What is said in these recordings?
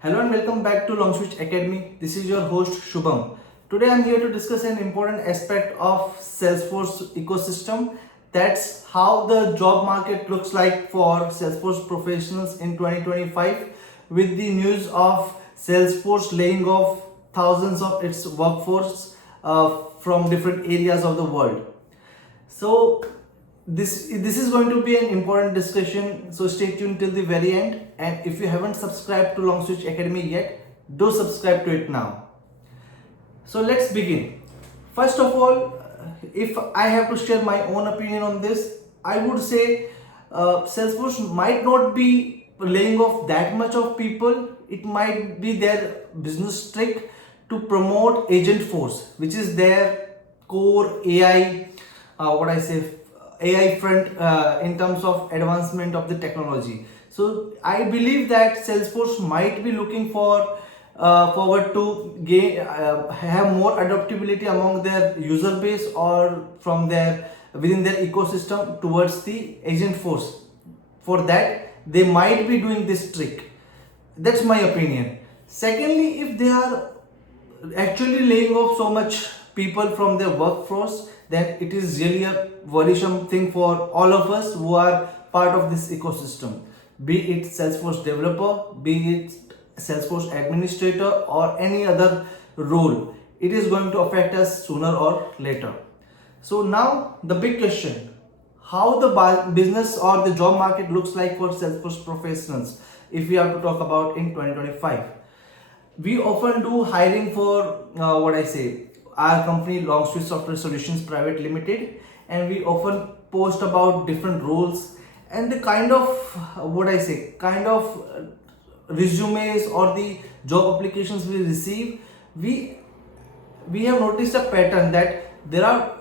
Hello and welcome back to Longswitch Academy. This is your host Shubham. Today I'm here to discuss an important aspect of Salesforce ecosystem. That's how the job market looks like for Salesforce professionals in 2025 with the news of Salesforce laying off thousands of its workforce from different areas of the world. So this is going to be an important discussion. So stay tuned till the very end. And if you haven't subscribed to Long Switch Academy yet, do subscribe to it now. So let's begin. First of all, if I have to share my own opinion on this, I would say Salesforce might not be laying off that much of people. It might be their business trick to promote Agent Force, which is their core AI, AI front in terms of advancement of the technology. So I believe that Salesforce might be looking forward to gain have more adaptability among their user base or from their within their ecosystem towards the Agent Force. For that, they might be doing this trick. That's my opinion. Secondly, if they are actually laying off so much people from their workforce, then it is really a worrisome thing for all of us who are part of this ecosystem, be it Salesforce developer, be it Salesforce administrator, or any other role. It is going to affect us sooner or later. So now the big question: how the business or the job market looks like for Salesforce professionals if we have to talk about in 2025. We often do hiring for our company Longswitch Software Solutions Private Limited, and we often post about different roles and the kind of resumes or the job applications we receive. We have noticed a pattern that there are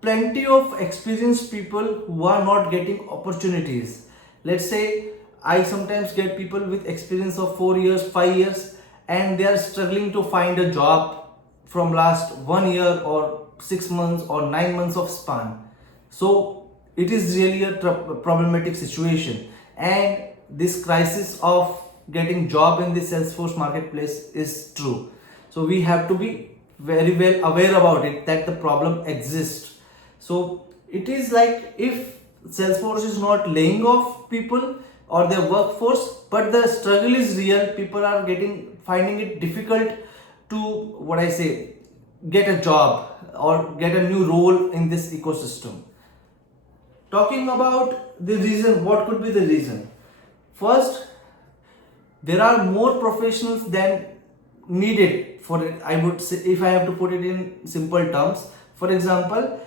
plenty of experienced people who are not getting opportunities. Let's say I sometimes get people with experience of 4 years, 5 years, and they are struggling to find a job from last 1 year or 6 months or 9 months of span. So it is really a problematic situation, and this crisis of getting job in the Salesforce marketplace is true. So we have to be very well aware about it that the problem exists. So it is like if Salesforce is not laying off people or their workforce, but the struggle is real. People are finding it difficult to get a job or get a new role in this ecosystem. Talking about the reason, what could be the reason? First, there are more professionals than needed for it. I would say, if I have to put it in simple terms, for example,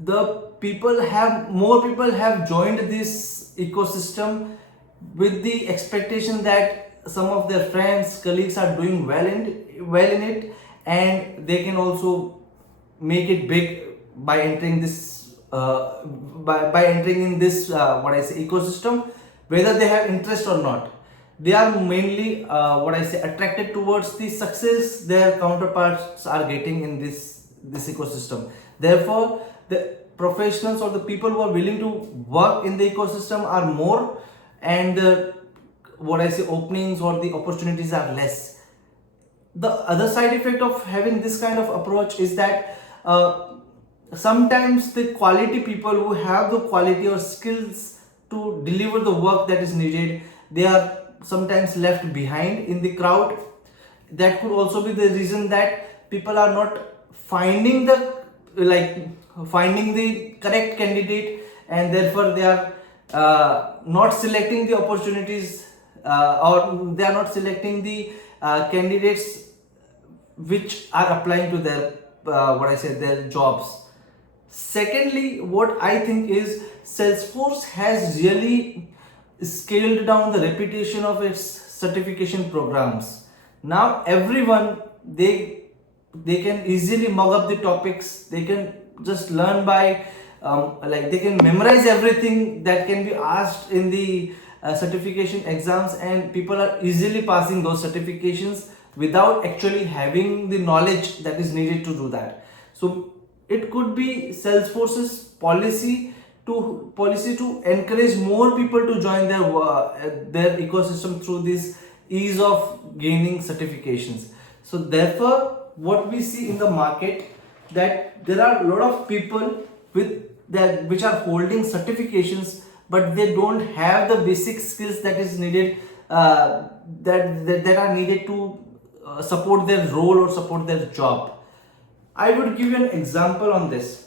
more people have joined this ecosystem with the expectation that some of their friends, colleagues are doing well in it, and they can also make it big by entering this by entering in this ecosystem, whether they have interest or not. They are mainly attracted towards the success their counterparts are getting in this ecosystem. Therefore, the professionals or the people who are willing to work in the ecosystem are more, and openings or the opportunities are less. The other side effect of having this kind of approach is that sometimes the quality people who have the quality or skills to deliver the work that is needed, they are sometimes left behind in the crowd. That could also be the reason that people are not finding the correct candidate, and therefore they are not selecting the opportunities or they are not selecting the candidates which are applying to their jobs. Secondly, what I think is Salesforce has really scaled down the reputation of its certification programs. Now everyone, they can easily mug up the topics. They can just learn by they can memorize everything that can be asked in the certification exams, and people are easily passing those certifications without actually having the knowledge that is needed to do that. So it could be Salesforce's policy to encourage more people to join their ecosystem through this ease of gaining certifications. So therefore, what we see in the market, that there are a lot of people with that which are holding certifications, but they don't have the basic skills that is needed, that are needed to support their role or support their job. I would give you an example on this.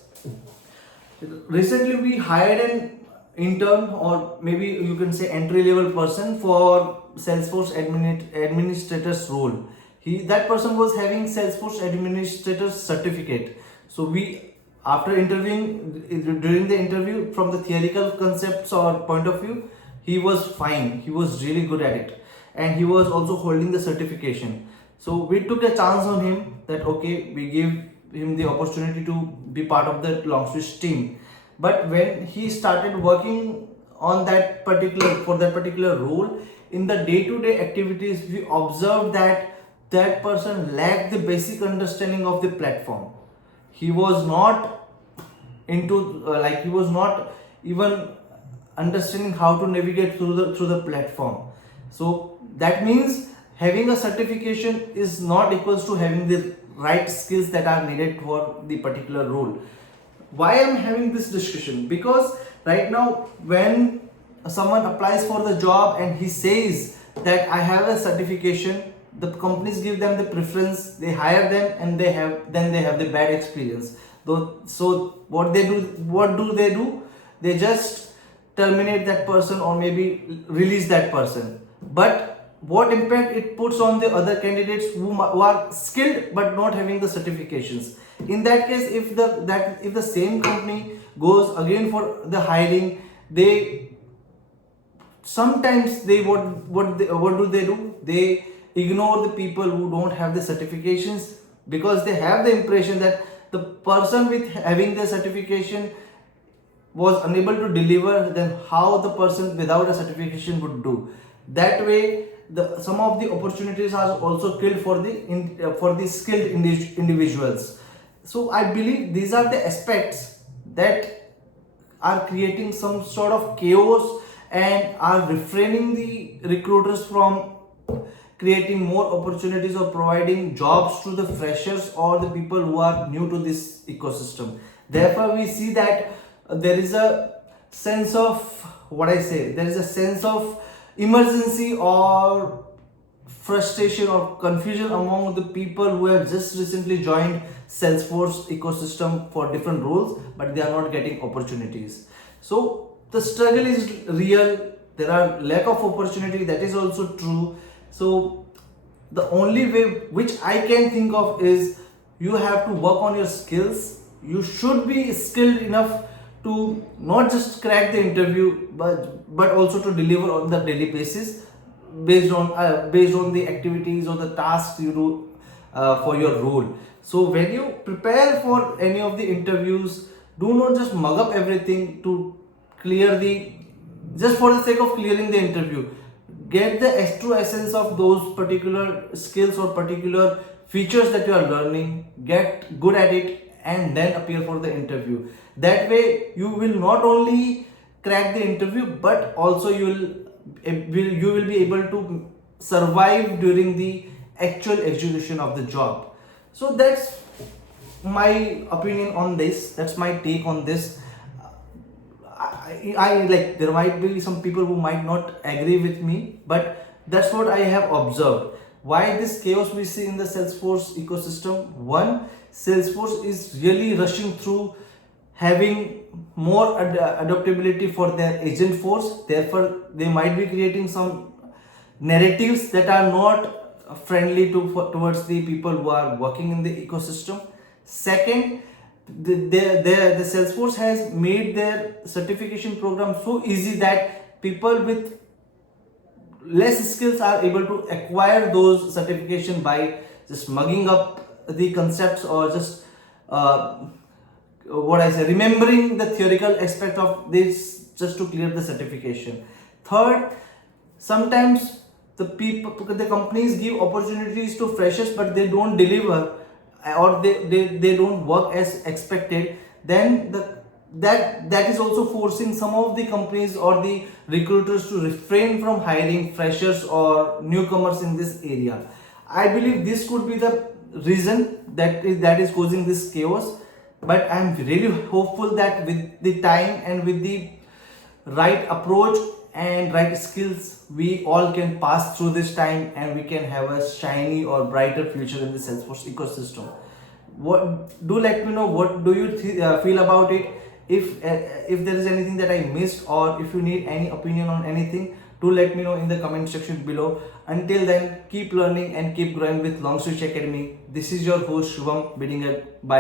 Recently, we hired an intern, or maybe you can say entry level person, for Salesforce administrator's role. That person was having Salesforce administrator certificate. So we, after interviewing, during the interview, from the theoretical concepts or point of view, he was fine. He was really good at it, and he was also holding the certification. So we took a chance on him, that okay, we give him the opportunity to be part of the long switch team. But when he started working on that particular role, in the day-to-day activities, we observed that that person lacked the basic understanding of the platform. He was not into he was not even understanding how to navigate through the platform. So that means having a certification is not equals to having the right skills that are needed for the particular role. Why I'm having this discussion? Because right now, when someone applies for the job and he says that I have a certification, the companies give them the preference, they hire them, and they have the bad experience. So what do they do? They just terminate that person, or maybe release that person. But what impact it puts on the other candidates who are skilled but not having the certifications? In that case, if the same company goes again for the hiring, they sometimes what do? They ignore the people who don't have the certifications, because they have the impression that the person with having the certification was unable to deliver, then how the person without a certification would do. That way, some of the opportunities are also killed for the skilled individuals. So I believe these are the aspects that are creating some sort of chaos and are refraining the recruiters from creating more opportunities or providing jobs to the freshers or the people who are new to this ecosystem. Therefore, we see that there is a sense of there is a sense of emergency or frustration or confusion among the people who have just recently joined Salesforce ecosystem for different roles, but they are not getting opportunities. So the struggle is real. There are lack of opportunity, that is also true. So the only way which I can think of is you have to work on your skills. You should be skilled enough to not just crack the interview, but also to deliver on the daily basis, based on the activities or the tasks you do for your role. So when you prepare for any of the interviews, do not just mug up everything to clear the just for the sake of clearing the interview. Get the true essence of those particular skills or particular features that you are learning, get good at it, and then appear for the interview. That way you will not only crack the interview, but also you will be able to survive during the actual execution of the job. So that's my opinion on this, that's my take on this. I like, there might be some people who might not agree with me, but that's what I have observed. Why this chaos we see in the Salesforce ecosystem? One, Salesforce is really rushing through having more adaptability for their agent force. Therefore, they might be creating some narratives that are not friendly towards the people who are working in the ecosystem. Second, the Salesforce has made their certification program so easy that people with less skills are able to acquire those certification by just mugging up the concepts, or just remembering the theoretical aspect of this just to clear the certification. Third, sometimes the companies give opportunities to freshers, but they don't deliver, or they don't work as expected. Then that is also forcing some of the companies or the recruiters to refrain from hiring freshers or newcomers in this area. I believe this could be the reason that is causing this chaos, but I'm really hopeful that with the time and with the right approach and right skills, we all can pass through this time and we can have a shiny or brighter future in the Salesforce ecosystem. What, do let me know what do you feel about it. If there is anything that I missed, or if you need any opinion on anything, do let me know in the comment section below. Until then, keep learning and keep growing with Long Switch Academy. This is your host Shubham bidding a bye.